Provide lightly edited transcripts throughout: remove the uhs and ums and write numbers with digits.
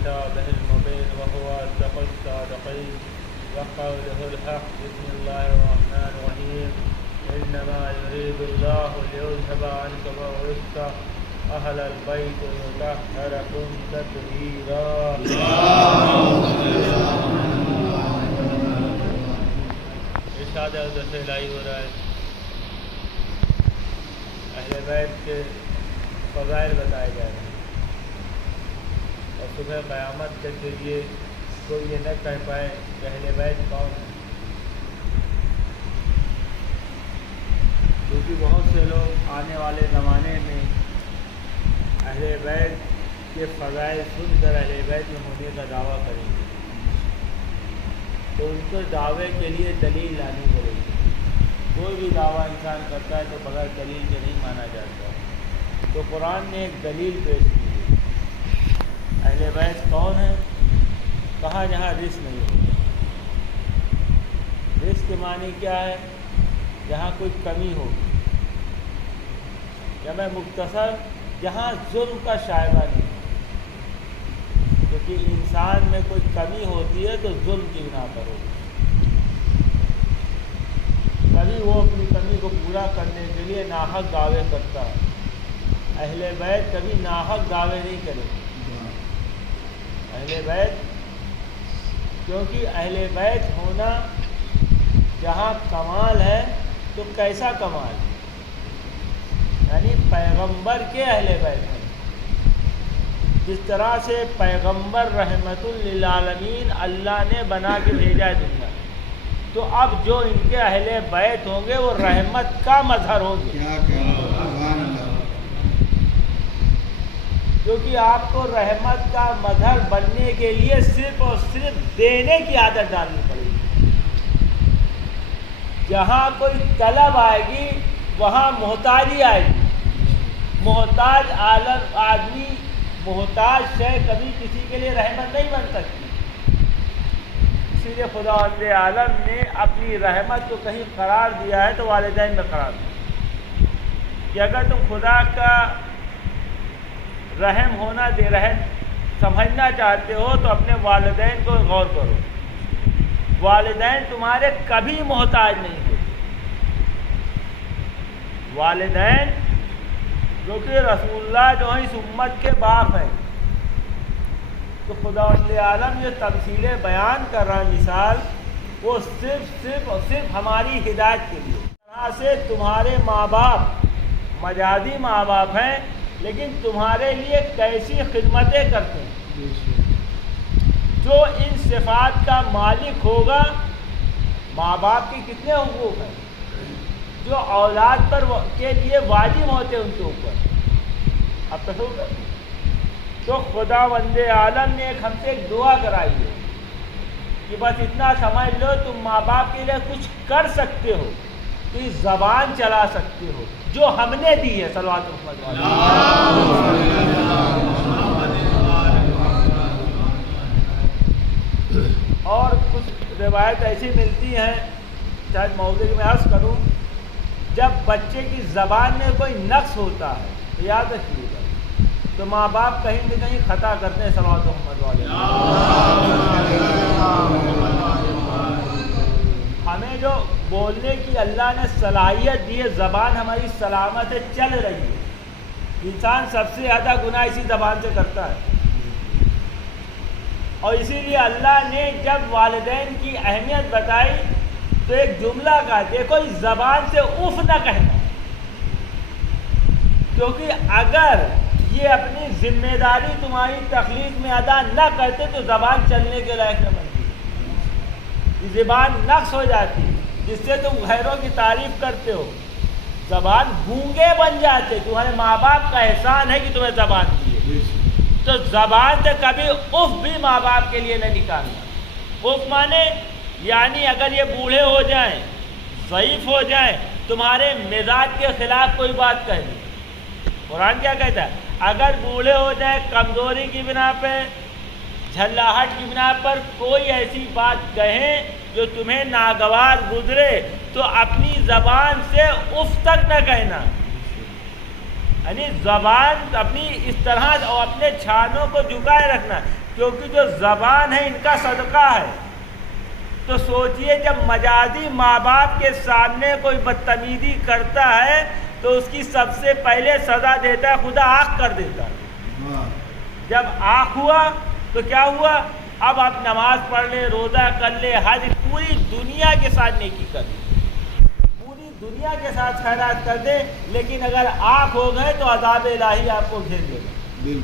كتابه المبين وهو أصدق الصادقين وقوله الحق. بسم الله الرحمن الرحيم. إنما يريد الله ليذهب عنكم الرجس أهل البيت ويطهركم تطهيرا. ارشاد حضرت الہی ہو رہا ہے اہل بیت کے فضائل بتائے جا رہے ہیں، اور صبح قیامت کے ذریعے کوئی یہ نہ کہہ پائے کہ اہل بیت کون ہے، کیونکہ بہت سے لوگ آنے والے زمانے میں اہل بیت کے فضائل سن کر اہل بیت میں ہونے کا دعویٰ کریں گے، تو ان کو دعوے کے لیے دلیل لانی پڑے گی۔ کوئی بھی دعویٰ انسان کرتا ہے تو بغیر دلیل کے نہیں مانا جاتا، تو قرآن نے ایک دلیل پیش کی ہے۔ اہل بیت کون ہے؟ کہاں جہاں رزق نہیں ہوتا۔ رزق کے معنی کیا ہے؟ جہاں کوئی کمی ہوگی، یا میں مختصر جہاں ظلم کا شائبہ نہیں ہو، کیونکہ انسان میں کوئی کمی ہوتی ہے تو ظلم کی بنا پر ہوگی، کبھی وہ اپنی کمی کو پورا کرنے کے لیے ناحق دعوے کرتا ہے۔ اہل بیت کبھی ناحق دعوے نہیں کرے اہل بیت، کیونکہ اہل بیت ہونا جہاں کمال ہے تو کیسا کمال ہے؟ یعنی پیغمبر کے اہل بیت ہیں۔ جس طرح سے پیغمبر رحمت للعالمین اللہ نے بنا کے بھیجا ہے دنیا، تو اب جو ان کے اہل بیت ہوں گے وہ رحمت کا مظہر ہوں گے، کیونکہ آپ کو رحمت کا مظہر بننے کے لیے صرف اور صرف دینے کی عادت ڈالنی پڑے گی۔ جہاں کوئی طلب آئے گی وہاں محتاجی آئے گی۔ محتاج آدمی، محتاج شے کبھی کسی کے لیے رحمت نہیں بن سکتی۔ اسی لیے خداوند عالم نے اپنی رحمت کو کہیں قرار دیا ہے تو والدین میں قرار دیا کہ اگر تم خدا کا رحم ہونا دے رحم سمجھنا چاہتے ہو تو اپنے والدین کو غور کرو۔ والدین تمہارے کبھی محتاج نہیں ہوتے۔ والدین جو کہ رسول اللہ جو ہیں اس امت کے باپ ہیں، تو خداوند عالم یہ تمثیلیں بیان کر رہا ہے، مثال وہ صرف اور صرف ہماری ہدایت کے لیے۔ اس طرح سے تمہارے ماں باپ مجازی ماں باپ ہیں، لیکن تمہارے لیے کیسی خدمتیں کرتے ہیں۔ جو ان صفات کا مالک ہوگا، ماں باپ کے کتنے حقوق ہیں جو اولاد پر کے لیے واجب ہوتے ہیں ان کے اوپر، اب تصور کریں۔ تو خداوند عالم نے ہم سے ایک دعا کرائی ہے کہ بس اتنا سمجھ لو تم ماں باپ کے لیے کچھ کر سکتے ہو، تو زبان چلا سکتے ہو جو ہم نے دی ہے۔ صلوات محمد علیہ۔ اور کچھ روایت ایسی ملتی ہیں، شاید موضوع میں عرض کروں، جب بچے کی زبان میں کوئی نقص ہوتا ہے تو یاد رکھیے گا، تو ماں باپ کہیں نہ کہیں خطا کرتے ہیں۔ صلوات محمد علیہ۔ ہمیں جو بولنے کی اللہ نے صلاحیت دی ہے، زبان ہماری سلامت ہے، چل رہی ہے۔ انسان سب سے زیادہ گناہ اسی زبان سے کرتا ہے، اور اسی لیے اللہ نے جب والدین کی اہمیت بتائی تو ایک جملہ کہا، دیکھو اس زبان سے اف نہ کہنا، کیونکہ اگر یہ اپنی ذمہ داری تمہاری تخلیق میں ادا نہ کرتے تو زبان چلنے کے لائق نہ بنتی، یہ زبان نقص ہو جاتی جس سے تم غیروں کی تعریف کرتے ہو، زبان گونگے بن جاتے۔ تمہارے ماں باپ کا احسان ہے کہ تمہیں زبان دی ہے، تو زبان سے کبھی اف بھی ماں باپ کے لیے نہ نکالنا۔ اف مانے یعنی اگر یہ بوڑھے ہو جائیں، ضعیف ہو جائیں، تمہارے مزاج کے خلاف کوئی بات کہہ دیں، قرآن کیا کہتا ہے؟ اگر بوڑھے ہو جائیں، کمزوری کی بنا پہ، جھلاہٹ کی بنا پر کوئی ایسی بات کہیں جو تمہیں ناگوار گزرے تو اپنی زبان سے اف تک نہ کہنا، یعنی زبان اپنی اس طرح اور اپنے چھانوں کو جھکائے رکھنا، کیونکہ جو زبان ہے ان کا صدقہ ہے. تو سوچئے جب مجازی ماں باپ کے سامنے کوئی بدتمیزی کرتا ہے تو اس کی سب سے پہلے سزا دیتا ہے خدا آنکھ کر دیتا ہے. جب آنکھ ہوا تو کیا ہوا؟ اب آپ نماز پڑھ لے، روزہ کر لے، حج، پوری دنیا کے ساتھ نیکی کر لے، پوری دنیا کے ساتھ خیرات کر دے، لیکن اگر آنکھ ہو گئے تو عذاب الہی آپ کو گھیر لے گا.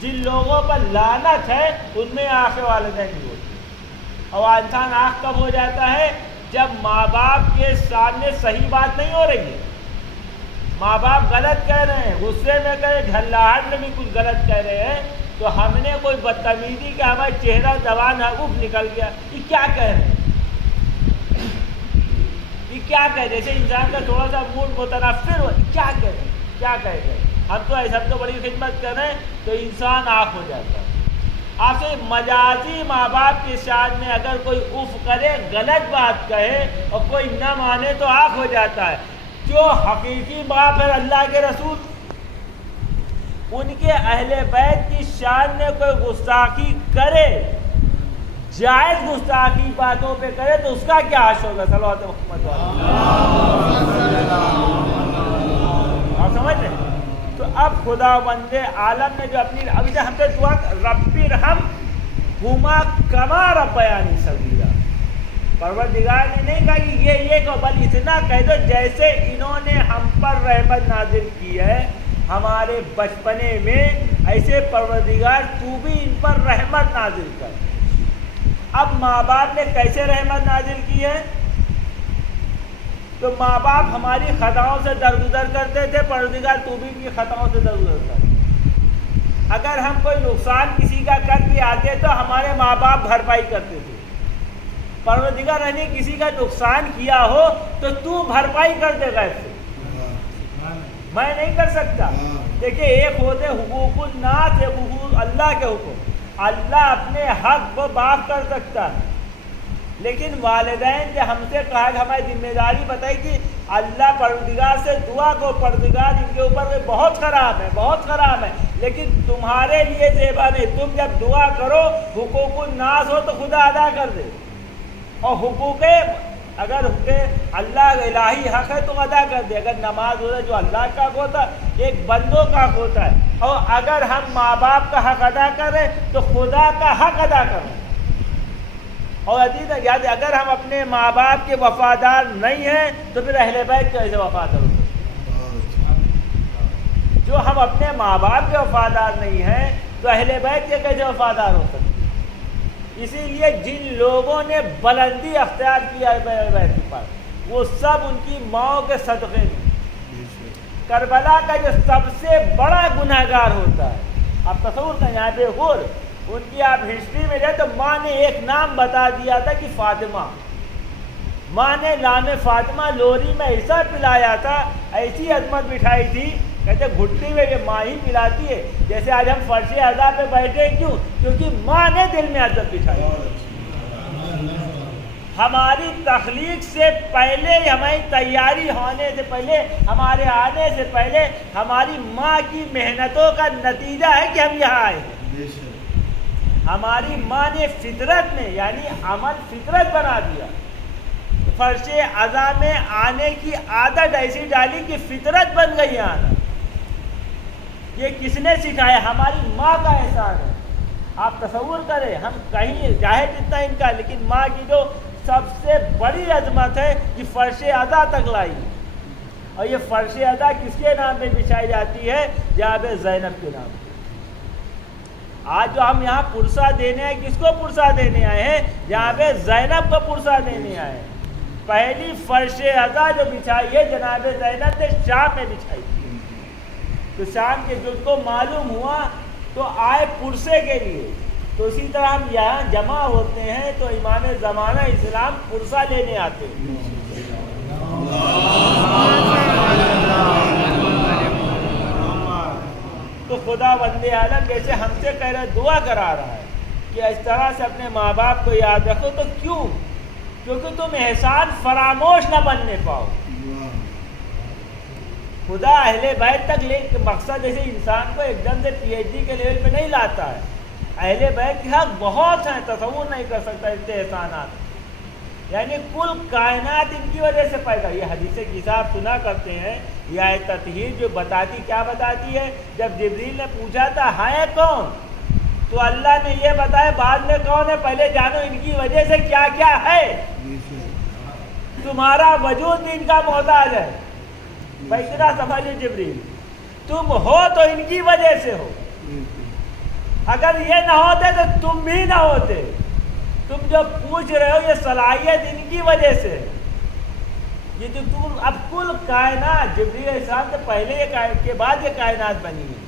جن لوگوں پر لعنت ہے ان میں آنکھ والدین نہیں ہوتی. اور انسان آنکھ کب ہو جاتا ہے؟ جب ماں باپ کے سامنے صحیح بات نہیں ہو رہی ہے، ماں باپ غلط کہہ رہے ہیں، غصے میں کہہ، جھلاہٹ میں بھی کچھ غلط کہہ رہے ہیں، تو ہم نے کوئی بدتمیزی کا ہمارا چہرہ زبان اف نکل گیا، یہ کیا کہہ رہے ہیں، یہ کیا کہہ رہے ہیں. جیسے انسان کا تھوڑا سا موڈ متنفر ہو، کیا کہہ رہے ہیں، کیا کہہ رہے ہیں، ہم تو ایسا تو بڑی خدمت کر رہے ہیں، تو انسان آنکھ ہو جاتا ہے. آپ سے مجازی ماں باپ کے شان میں اگر کوئی اف کرے، غلط بات کہے اور کوئی نہ مانے تو آنکھ ہو جاتا ہے. جو حقیقی باپ ہے اللہ کے رسول، ان کے اہل بیت کی شان میں کوئی گستاخی کرے، جائز گستاخی باتوں پہ کرے، تو اس کا کیا حشر ہوگا؟ صلوات محمد آپ سمجھ رہے ہیں؟ تو اب خدا بند عالم نے جو اپنی ابھی سے ہم سے دعا رب ارحمہما کما ربیانی صغیرا، پروردگار نے نہیں کہا کہ یہ کہ بل اتنا کہہ دو جیسے انہوں نے ہم پر رحمت نازل کی ہے ہمارے بچپنے میں، ایسے پروردگار تو بھی ان پر رحمت نازل کر. اب ماں باپ نے کیسے رحمت نازل کی ہے؟ تو ماں باپ ہماری خطاؤں سے درگزر کرتے تھے، پروردگار تو بھی کی خطاؤں سے درگزر کر. اگر ہم کوئی نقصان کسی کا کر کے آتے تو ہمارے ماں باپ بھرپائی کرتے تھے. پروردگار نے کسی کا نقصان کیا ہو تو بھرپائی کر دے گا، اسے میں نہیں کر سکتا. دیکھیں ایک ہوتے حقوق الناس، ایک حقوق اللہ کے حکم. اللہ اپنے حق کو معاف کر سکتا ہے، لیکن والدین نے ہم سے کہا کہ ہماری ذمہ داری بتائی کہ اللہ پروردگار سے دعا کو، پروردگار ان کے اوپر بہت خراب ہے، بہت خراب ہے، لیکن تمہارے لیے زیبا نہیں. تم جب دعا کرو حقوق الناس ہو تو خدا ادا کر دے، اور حقوق اگر اللہ الہی حق ہے تو ادا کر دے. اگر نماز ہو جو اللہ کا حق ہوتا ہے، ایک بندوں کا حق ہوتا ہے، اور اگر ہم ماں باپ کا حق ادا کریں تو خدا کا حق ادا کریں. اور عزیز یاد اگر ہم اپنے ماں باپ کے وفادار نہیں ہیں تو پھر اہل بیت کیسے وفادار ہو سکتے؟ جو ہم اپنے ماں باپ کے وفادار نہیں ہیں تو اہل بیت کے کیسے وفادار ہو سکتے؟ اسی لیے جن لوگوں نے بلندی اختیار کیا ہے اہل بیت کے پاس، وہ سب ان کی ماؤں کے صدقے میں. کربلا کا جو سب سے بڑا گنہگار ہوتا ہے، آپ تصور کریں، یہاں پہ غور ان کی آپ ہسٹری میں جائے تو ماں نے ایک نام بتا دیا تھا کہ فاطمہ. ماں نے نام فاطمہ لوری میں ایسا پلایا تھا، ایسی عظمت بٹھائی تھی، کہتے گھٹی میں یہ ماں ہی پلاتی ہے. جیسے آج ہم فرش ادا پہ بیٹھے کیوں؟ کیونکہ ماں نے دل میں عزت بٹھائی. ہماری تخلیق سے پہلے، ہماری تیاری ہونے سے پہلے، ہمارے آنے سے پہلے ہماری ماں کی محنتوں کا نتیجہ ہے کہ ہم یہاں آئے ہیں. ہماری ماں نے فطرت میں یعنی عمل فطرت بنا دیا. فرش اعضاء میں آنے کی عادت ایسی ڈالی کہ فطرت بن گئی آنا. یہ کس نے سکھایا؟ ہماری ماں کا احسان ہے. آپ تصور کریں، ہم کہیں چاہے جتنا ان کا، لیکن ماں کی جو سب سے بڑی عظمت ہے کہ فرش اعضاء تک لائی. اور یہ فرش اعضاء کس کے نام پہ بچھائی جاتی ہے؟ جناب زینب کے نام پہ. آج جو ہم یہاں پرسہ دینے آئے، کس کو پرسہ دینے آئے ہیں؟ جناب زینب کو پرسہ دینے آئے ہیں. پہلی فرش اعضاء جو بچھائی ہے جناب زینب نے شام میں بچھائی تھی. تو شام کے جس کو معلوم ہوا تو آئے پرسے کے لیے. تو اسی طرح ہم یہاں جمع ہوتے ہیں تو امام زمانہ اسلام پرسہ لینے آتے ہیں. تو خدا بند عالم جیسے ہم سے کہہ رہا دعا کرا رہا ہے کہ اس طرح سے اپنے ماں باپ کو یاد رکھو. تو کیوں؟ کیونکہ تم احسان فراموش نہ بننے پاؤ. خدا اہل بیت تک لے، مقصد جیسے انسان کو ایک دم سے پی ایچ ڈی کے لیول پہ نہیں لاتا ہے. اہل بیت کے حق بہت ہیں، تصور نہیں کر سکتا اتنے احسانات، یعنی کل کائنات ان کی وجہ سے پیدا. یہ حدیث کتاب سنا کرتے ہیں، یہ آیت تطہیر جو بتاتی کیا بتاتی ہے، جب جبریل نے پوچھا تھا ہے کون، تو اللہ نے یہ بتایا بعد میں کون ہے، پہلے جانو ان کی وجہ سے کیا کیا ہے. تمہارا وجود بھی ان کا محتاج ہے. بھائی اتنا سمجھو جبریل، تم ہو تو ان کی وجہ سے ہو، اگر یہ نہ ہوتے تو تم بھی نہ ہوتے. تم جو پوچھ رہے ہو یہ صلاحیت ان کی وجہ سے. یہ جو تم اب کل کائنات جبریل علیہ السلام سے پہلے کے بعد یہ کائنات بنی ہے،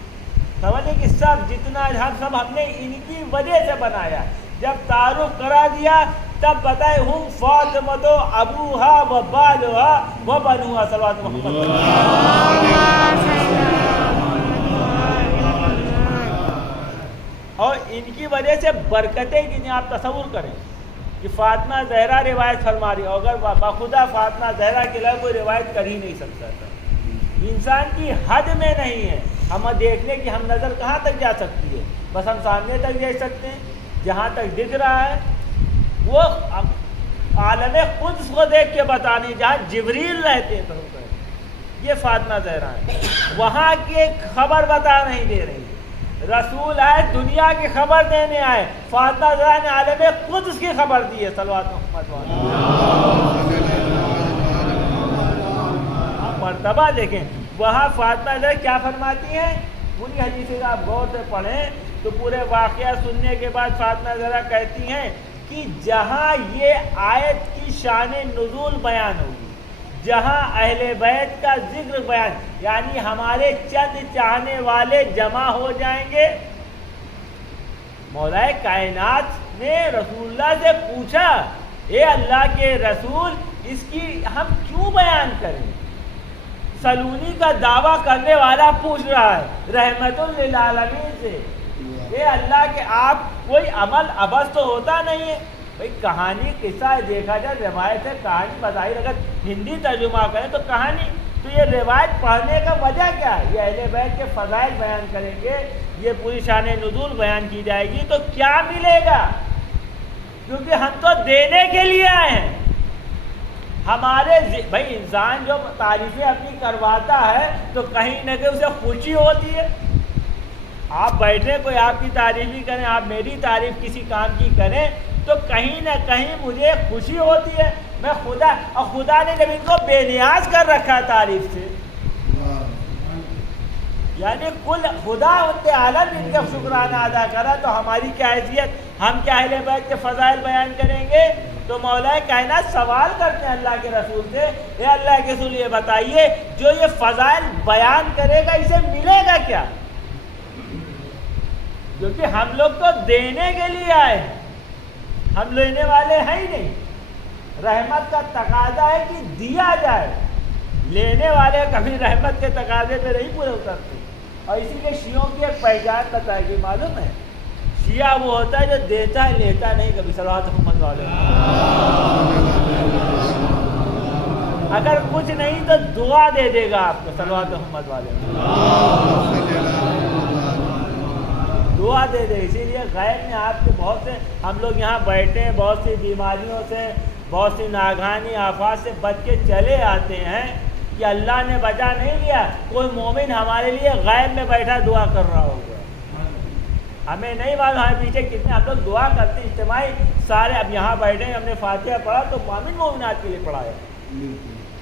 سمجھے کہ سب جتنا ہم نے ان کی وجہ سے بنایا. جب تعارف کرا دیا تب بتائے ہم فاطمہ ابوہا و بالہا و بنوہا صلوات محمد. اور ان کی وجہ سے برکتیں کی آپ تصور کریں کہ فاطمہ زہرا روایت فرما رہی، اگر بخدا فاطمہ زہرا کے علاوہ کوئی روایت کر ہی نہیں سکتا تھا. انسان کی حد میں نہیں ہے ہم دیکھنے کی، ہم نظر کہاں تک جا سکتی ہے، بس ہم سامنے تک دیکھ سکتے ہیں جہاں تک دکھ رہا ہے. وہ عالم قدس کو دیکھ کے بتانے جہاں جبریل رہتے ہیں، یہ فاطمہ زہرا ہے، وہاں کی خبر بتا نہیں دے رہی. رسول آئے دنیا کی خبر دینے آئے، فاطمہ زہرا نے عالم قدس کی خبر دی ہے. صلوات محمد. مرتبہ دیکھیں وہاں فاطمہ زہرا کیا فرماتی ہیں، پوری حدیث کا آپ غور سے پڑھیں تو پورے واقعہ سننے کے بعد فاطمہ زہرا کہتی ہیں کہ جہاں یہ آیت کی شان نزول بیان ہوگی، جہاں اہل بیت کا ذکر بیان، یعنی ہمارے چند چاہنے والے جمع ہو جائیں گے. مولا کائنات نے رسول اللہ سے پوچھا اے اللہ کے رسول اس کی ہم کیوں بیان کریں. سلونی کا دعویٰ کرنے والا پوچھ رہا ہے رحمت للعالمین سے، اے اللہ کے آپ کوئی عمل ابس تو ہوتا نہیں ہے. بھئی کہانی قصہ دیکھا جائے، روایت ہے، کہانی بظاہر اگر ہندی ترجمہ کریں تو کہانی، تو یہ روایت پڑھنے کا وجہ کیا ہے، یہ اہل بیت کے فضائل بیان کریں گے، یہ پوری شان نزول بیان کی جائے گی تو کیا ملے گا، کیونکہ ہم تو دینے کے لیے آئے ہیں. ہمارے بھائی انسان جو تعریفیں اپنی کرواتا ہے تو کہیں نہ کہیں اسے خوشی ہوتی ہے. آپ بیٹھے کوئی آپ کی تعریف ہی کریں، آپ میری تعریف کسی کام کی کریں تو کہیں نہ کہیں مجھے خوشی ہوتی ہے. میں خدا نے جب ان کو بے نیاز کر رکھا تعریف سے، یعنی کل خدا ان عالم ان کا شکرانہ ادا کرا، تو ہماری کیا حیثیت، ہم کیا اہل بیت کے فضائل بیان کریں گے. تو مولا کائنات سوال کرتے ہیں اللہ کے رسول سے، اے اللہ کے رسول یہ بتائیے جو یہ فضائل بیان کرے گا اسے ملے گا کیا، کیونکہ ہم لوگ تو دینے کے لیے آئے ہیں، ہم لینے والے ہیں ہی نہیں. رحمت کا تقاضا ہے کہ دیا جائے، لینے والے کبھی رحمت کے تقاضے پہ نہیں پورے اترتے. اور اسی لیے شیعوں کی ایک پہچان بتائے گی، معلوم ہے شیعہ وہ ہوتا ہے جو دیتا ہے لیتا نہیں کبھی. صلوات محمد والے اگر کچھ نہیں تو دعا دے دے گا آپ کو. صلوات محمد والے دعا دے دے. اسی لیے غیب میں آپ کے بہت سے، ہم لوگ یہاں بیٹھے ہیں، بہت سی بیماریوں سے، بہت سی ناگہانی آفات سے بچ کے چلے آتے ہیں کہ اللہ نے بچا نہیں لیا. کوئی مومن ہمارے لیے غیب میں بیٹھا دعا کر رہا ہوگا، ہمیں نہیں معلوم. ہمارے پیچھے کتنے ہم لوگ دعا کرتے ہیں اجتماعی سارے. اب یہاں بیٹھے ہم نے فاتحہ پڑھا تو مومن مومنات کے لیے پڑھایا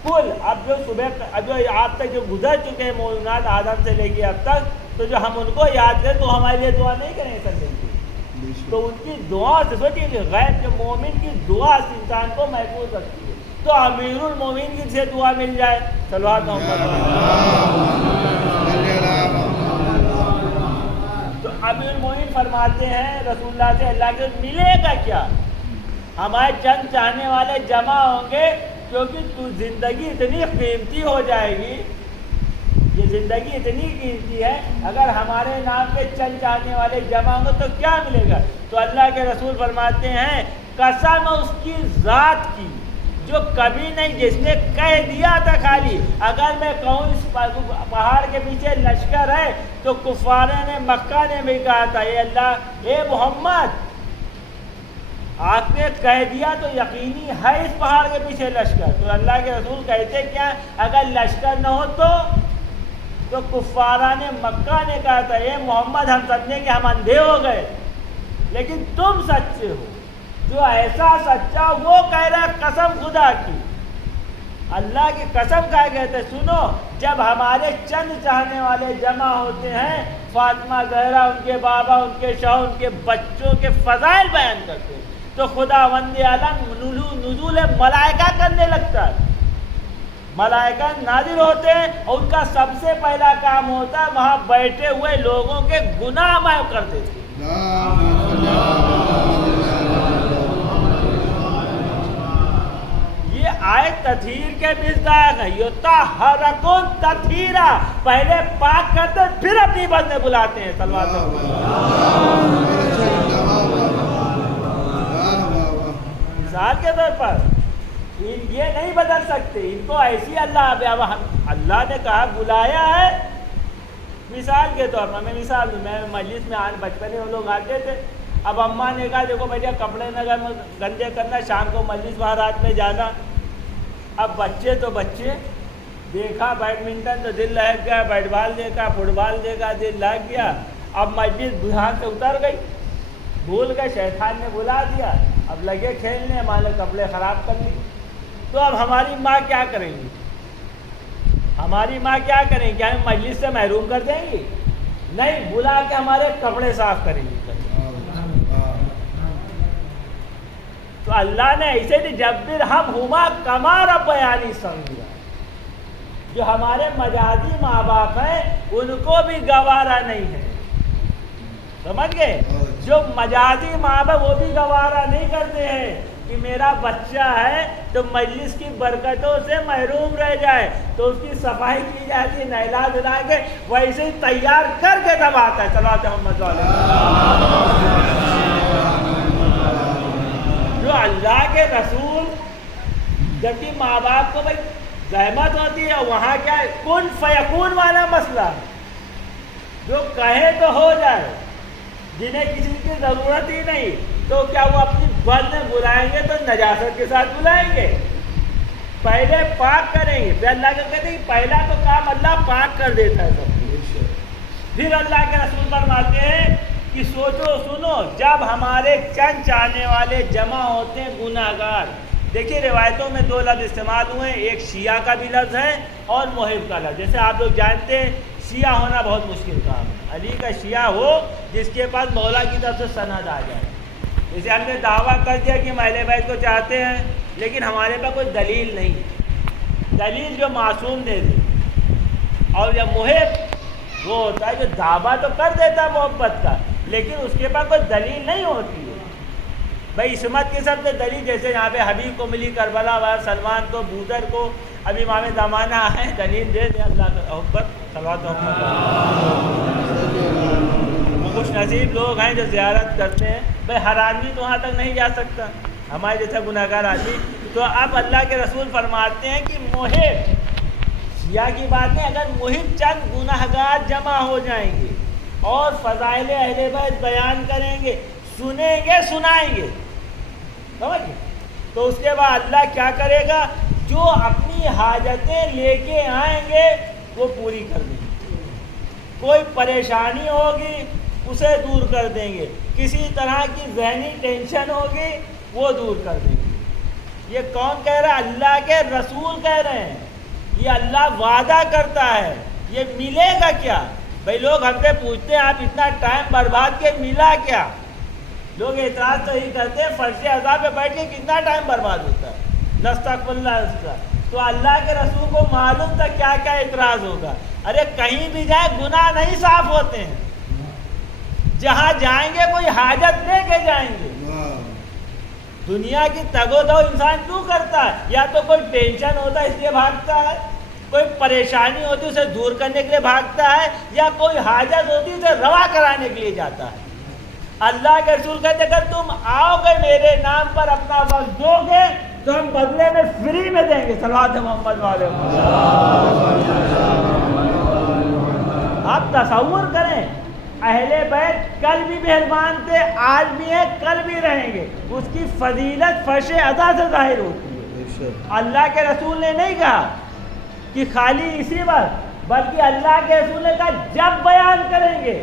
کل. اب جو صبح اب جو آپ تک جو گزر چکے ہیں مومنات آدم سے لے کے اب تک، تو جو ہم ان کو یاد کریں تو ہمارے لیے دعا نہیں کریں سر کی، تو ان کی دعا سے سوچیے کہ غیب کے مومن کی دعا سے انسان کو محفوظ رکھتی ہے. تو امیر المومنین کی سے دعا مل جائے. صلوات تو امیر المومنین فرماتے ہیں رسول اللہ سے، اللہ کے ملے گا کیا، ہمارے چند چاہنے والے جمع ہوں گے، کیونکہ تو زندگی اتنی قیمتی ہو جائے گی، یہ زندگی اتنی قیمتی ہے، اگر ہمارے نام پہ چند چاہنے والے جمع ہوں گے تو کیا ملے گا. تو اللہ کے رسول فرماتے ہیں قسم اس کی ذات کی جو کبھی نہیں، جس نے کہہ دیا تھا خالی اگر میں کہوں اس پہاڑ کے پیچھے لشکر ہے، تو کفاروں نے مکہ نے بھی کہا تھا اے اللہ، اے محمد آپ نے کہہ دیا تو یقینی ہے اس پہاڑ کے پیچھے لشکر۔ تو اللہ کے رسول کہتے کیا، اگر لشکر نہ ہو تو کفارہ نے مکہ نے کہا تھا اے محمد ہم سمجھیں کہ ہم اندھے ہو گئے، لیکن تم سچے ہو۔ جو ایسا سچا وہ کہہ رہا قسم خدا کی، اللہ کی قسم کھا کہتے سنو، جب ہمارے چند چاہنے والے جمع ہوتے ہیں، فاطمہ زہرا ان کے بابا ان کے شوہر ان کے بچوں کے فضائل بیان کرتے ہیں، تو خداوند عالم نزول ملائکہ کرنے لگتا ہے، ملائکہ نازل ہوتے ہیں اور ان کا سب سے پہلا کام ہوتا ہے وہاں بیٹھے ہوئے لوگوں کے گناہ معاف کر دیتے ہیں۔ یہ آیت تطہیر کے مصداق ہے، یطہرکم تطہیرا، پہلے پاک کرتے پھر اپنی بات میں بلاتے ہیں صلوات مثال کے طور پر یہ نہیں بدل سکتے، ان کو ایسی اللہ نے کہا بلایا ہے۔ مثال کے طور پر میں مجلس میں بچپن میں وہ لوگ آتے تھے، اب اماں نے کہا دیکھو بیٹا کپڑے نہ گندے کرنا، شام کو مجلس وہاں رات میں جانا۔ اب بچے تو بچے، دیکھا بیڈمنٹن تو دل لگ گیا، بیٹ بال دیکھا، فٹ بال دیکھا، دل لگ گیا، اب مجلس دھیان سے اتر گئی، بھول گئے، شیطان نے بلا دیا، اب لگے کھیلنے، ہمارے کپڑے خراب کر لی۔ تو اب ہماری ماں کیا کریں گی؟ ہماری ماں کیا کریں گی؟ کیا ہم مجلس سے محروم کر دیں گی؟ نہیں، بلا کے ہمارے کپڑے صاف کریں گی۔ تو اللہ نے ایسے بھی جبر ہم ہما کما ربیانی صغیرا، جو ہمارے مجازی ماں باپ ہیں ان کو بھی گوارا نہیں ہے، سمجھ گئے؟ جو مجازی ماں باپ وہ بھی گوارا نہیں کرتے ہیں کہ میرا بچہ ہے تو مجلس کی برکتوں سے محروم رہ جائے، تو اس کی صفائی کی جاتی ہے، نہلا دھلا کے ویسے ہی تیار کر کے تب آتا ہے۔ صلوات محمد علیہ۔ جو اللہ کے رسول جبکہ ماں باپ کو بھائی زحمت ہوتی ہے، وہاں کیا ہے کن فیکون والا مسئلہ، جو کہے تو ہو جائے، جنہیں کسی کی ضرورت ہی نہیں تو کیا وہ اپنی بد میں بلائیں گے تو نجاست کے ساتھ بلائیں گے؟ پہلے پاک کریں گے، پھر اللہ کے کہتے ہیں پہلا تو کام اللہ پاک کر دیتا ہے سب کچھ۔ پھر اللہ کے رسول فرماتے ہیں کہ سوچو سنو، جب ہمارے چند چاہنے والے جمع ہوتے ہیں گناہگار، دیکھیے روایتوں میں دو لفظ استعمال ہوئے ہیں، ایک شیعہ کا بھی لفظ ہے اور محب کا لفظ۔ جیسے آپ لوگ جانتے ہیں شیعہ ہونا بہت مشکل کام ہے، علی کا شیعہ ہو جس کے پاس مولا کی طرف سے سند آ جائے۔ جیسے ہم نے دعویٰ کر دیا کہ ہم اہل بیت کو چاہتے ہیں، لیکن ہمارے پاس کوئی دلیل نہیں ہے، دلیل جو معصوم دے دے۔ اور جب محب وہ ہوتا ہے جو دعویٰ تو کر دیتا ہے محبت کا، لیکن اس کے پاس کوئی دلیل نہیں ہوتی ہے۔ بھائی عصمت کی سب سے دلیل جیسے یہاں پہ حبیب کو ملی کربلا والا، سلمان کو، بودر کو، اب امام زمانہ ہے، دلیل دے دے اللہ کا محبت۔ صلوات وہ خوش نصیب لوگ ہیں جو زیارت کرتے ہیں، بھائی ہر آدمی تو وہاں تک نہیں جا سکتا، ہمارے جیسا گناہگار آدمی۔ تو اب اللہ کے رسول فرماتے ہیں کہ محب شیعہ کی بات نہیں، اگر محب چند گناہگار جمع ہو جائیں گے اور فضائل اہل بیت بیان کریں گے، سنیں گے، سنائیں گے، سمجھ گئے؟ تو اس کے بعد اللہ کیا کرے گا؟ جو اپنی حاجتیں لے کے آئیں گے وہ پوری کر دیں گے، کوئی پریشانی ہوگی اسے دور کر دیں گے، کسی طرح کی ذہنی ٹینشن ہوگی وہ دور کر دیں گے۔ یہ کون کہہ رہا ہے؟ اللہ کے رسول کہہ رہے ہیں، یہ اللہ وعدہ کرتا ہے۔ یہ ملے گا کیا؟ بھائی لوگ ہم سے پوچھتے ہیں آپ اتنا ٹائم برباد کے ملا کیا؟ لوگ اعتراض تو ہی کرتے ہیں فرش عذاب پہ بیٹھ کے کتنا ٹائم برباد ہوتا ہے، نستغفر اللہ۔ تو اللہ کے رسول کو معلوم تھا کیا کیا اعتراض ہوگا۔ ارے کہیں بھی جائیں گناہ نہیں صاف ہوتے ہیں، جہاں جائیں گے کوئی حاجت لے کے جائیں گے۔ دنیا کی تگ و دو انسان کیوں کرتا ہے؟ یا تو کوئی ٹینشن ہوتا ہے اس لیے بھاگتا ہے، کوئی پریشانی ہوتی ہے اسے دور کرنے کے لیے بھاگتا ہے، یا کوئی حاجت ہوتی ہے اسے روا کرانے کے لیے جاتا ہے۔ اللہ کے رسول کہتے اگر تم آؤ گے میرے نام پر اپنا وقت دو گے تو ہم بدلے میں فری میں دیں گے. صلوات محمد والے. آپ تصور کریں اہل بیت کل بھی مہربان تھے، آج بھی ہیں، کل بھی رہیں گے. اس کی فضیلت فرش ادا سے ظاہر ہوتی ہے. اللہ کے رسول نے نہیں کہا کہ خالی اسی وقت، بلکہ اللہ کے رسول نے کہا جب بیان کریں گے.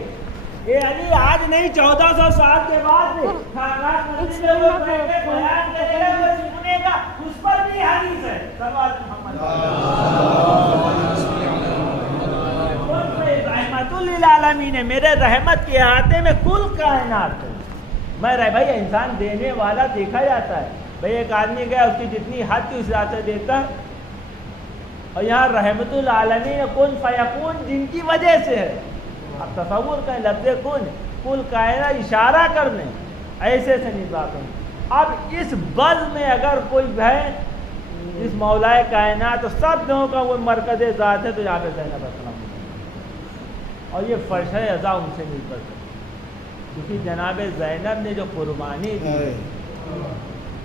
یہ علی آج نہیں 1400 سال کے بعد بیان کرے گا، وہ سننے گا، اس پر بھی حدیث ہے. صلوات محمد رحمت للعالمین ہے. میرے رحمت کے احاطے میں کل کائنات ہے. میں بھائی انسان دینے والا دیکھا جاتا ہے. بھائی ایک آدمی گیا، اس کی جتنی حد تھی اس حد سے دیتا ہے. اور یہاں رحمت العالمین کن فیکون جن کی وجہ سے ہے. اب تصور کریں لفظ کن کل کائنات اشارہ کرنے ایسے سے نہیں بات ہے. اب اس بز میں اگر کوئی ہے اس مولائے کائنات تو سب لوگوں کا وہ مرکز ذات ہے، تو یہاں پہ زینب السلام. اور یہ فرش ازا ان سے نہیں پڑ سکتی، کیونکہ جناب زینب نے جو قربانی دی.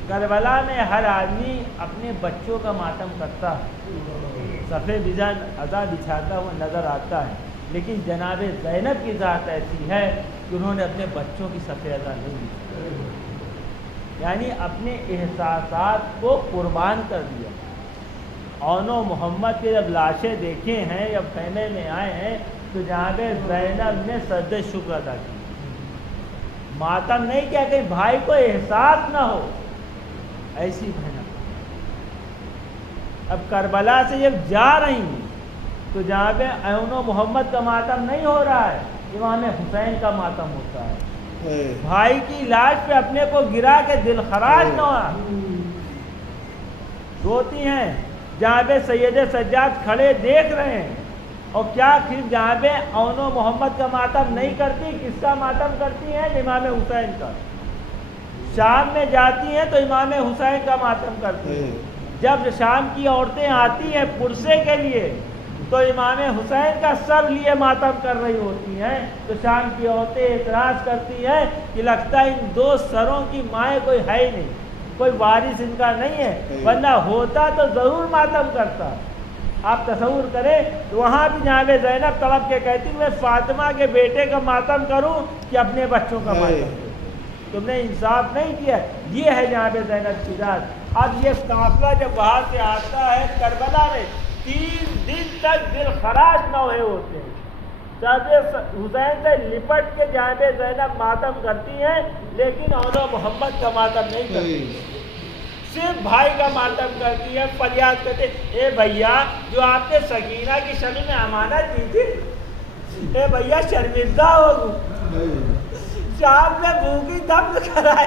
کربلا میں ہر آدمی اپنے بچوں کا ماتم کرتا ہے، صفے بجان ازا بچھاتا ہوا نظر آتا ہے، لیکن جناب زینب کی ذات ایسی ہے کہ انہوں نے اپنے بچوں کی صفے ازا نہیں بچھائی، یعنی اپنے احساسات کو قربان کر دیا. اونو محمد کے جب لاشیں دیکھے ہیں یا خیمے میں آئے ہیں تو جناب زینب نے سجدہ شکر ادا کی. ماتم نہیں کیا کہ بھائی کو احساس نہ ہو، ایسی بہن. اب کربلا سے جب جا رہی ہیں تو جہاں پہ اونو محمد کا ماتم نہیں ہو رہا ہے، امام حسین کا ماتم ہوتا ہے. بھائی کی لاش پہ اپنے کو گرا کے دل خراش نہ ہوا، روتی ہیں. جہاں پہ سید سجاد کھڑے دیکھ رہے ہیں، اور کیا پھر جہاں پہ اونو محمد کا ماتم نہیں کرتی، کس کا ماتم کرتی ہیں؟ امام حسین کا. شام میں جاتی ہیں تو امام حسین کا ماتم کرتی ہیں. جب شام کی عورتیں آتی ہیں پرسے کے لیے تو امام حسین کا سب لیے ماتم کر رہی ہوتی ہیں. تو شام کی عورتیں اعتراض کرتی ہیں کہ لگتا ہے ان دو سروں کی مائیں کوئی ہے ہی نہیں، کوئی وارث ان کا نہیں ہے، ورنہ ہوتا تو ضرور ماتم کرتا. آپ تصور کریں تو وہاں بھی جناب زینب تڑپ کے کہتی میں فاطمہ کے بیٹے کا ماتم کروں کہ اپنے بچوں کا ماتم کروں. تم نے انصاف نہیں کیا. یہ ہے جناب زینب کی ذات. اب یہ قافلہ جب باہر سے آتا ہے کربلا میں 3 دن تک دل خراش نہ ہوئے ہوتے ہیں. جناب حسین سے لپٹ کے جناب زینب ماتم کرتی ہیں، لیکن اونو محمد کا ماتم نہیں کرتی، صرف بھائی کا ماتم کرتی ہے. فریاد کرتے اے بھیا جو آپ نے سکینہ کی شکل میں امانت دی تھی، اے بھیا شرمندہ ہو، شام میں بھوکی دم کرائے.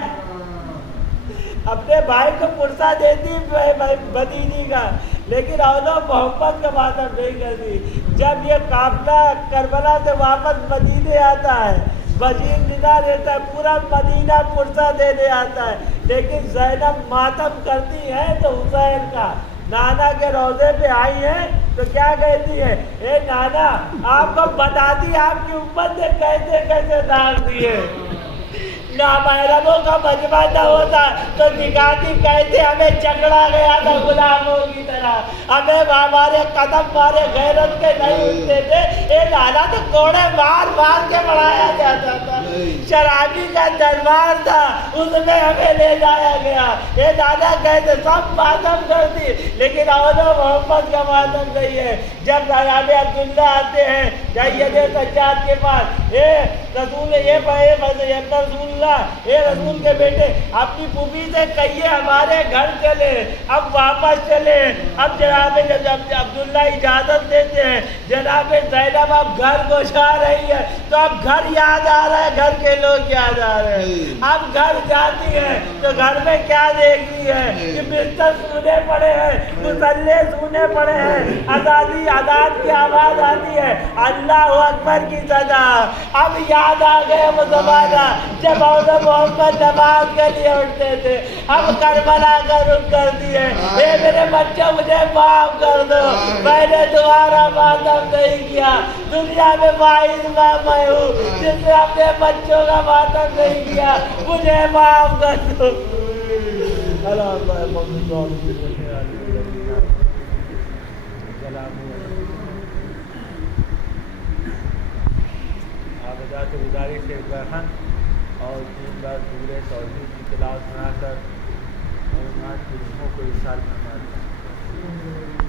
اپنے بھائی کو پرسہ دیتی بھتیجی کا، لیکن اونو محمد کا ماتم نہیں کرتی. جب یہ قافلہ کربلا سے واپس مدینے آتا ہے، وزیر ندا دیتا ہے، پورا مدینہ پرسہ دینے آتا ہے، لیکن زینب ماتم کرتی ہے تو حسین کا. نانا کے روضے پہ آئی ہے تو کیا کہتی ہے؟ اے نانا آپ کو بتاتی آپ کی امت نے کیسے کیسے داغ دیے. نامحرموں کا مجمع نہ ہوتا تو دکھاتی کہتے ہمیں چکڑا گیا تھا غلاموں کی طرح، ہمیں ہمارے قدم ہمارے غیرت کے نہیں اٹھتے تھے. اے نانا تو کوڑے مار مار کے بڑھایا جاتا تھا، شرابی کا دربار تھا اس میں ہمیں لے جایا گیا. اے نانا کہتے سب ماتم کرتی، لیکن اونو محمد کا ماتم نہیں ہے. جب جناب عبداللہ آتے ہیں سید سجاد کے پاس، اے رسول رسول اللہ، اے رسول کے بیٹے اپنی پھوپھی سے کہیے ہمارے گھر چلے، اب واپس چلے. اب جناب عبداللہ اجازت دیتے ہیں. جناب زینب اب گھر کو جا رہی ہے تو اب گھر یاد آ رہا ہے، گھر کے لوگ یاد آ رہے ہیں. اب گھر جاتی ہے تو گھر میں کیا دیکھتی ہے کہ بستر سونے پڑے ہیں، مصلے سونے پڑے ہیں، اذان کی آواز آتی ہے، اللہ اکبر کی صدا. اب یاد آ گیا وہ زمانہ جب اونو محمد نماز کے لیے اٹھتے تھے. اب کربلا کا رخ کرتی ہے، اے میرے بچوں مجھے معاف کر دو، میں نے تمہارا ماتم نہیں کیا. دنیا میں واحد ماں میں ہوں جس نے اپنے بچوں کا ماتم نہیں کیا، مجھے معاف کر دو. ألا الله يقوم بالظالمين والحيال الذين سلام آبادات گزارش سے برہن اور 3 بار سورہ توحید کی تلاوت سنا کر اور کو ارشاد فرماتے ہیں.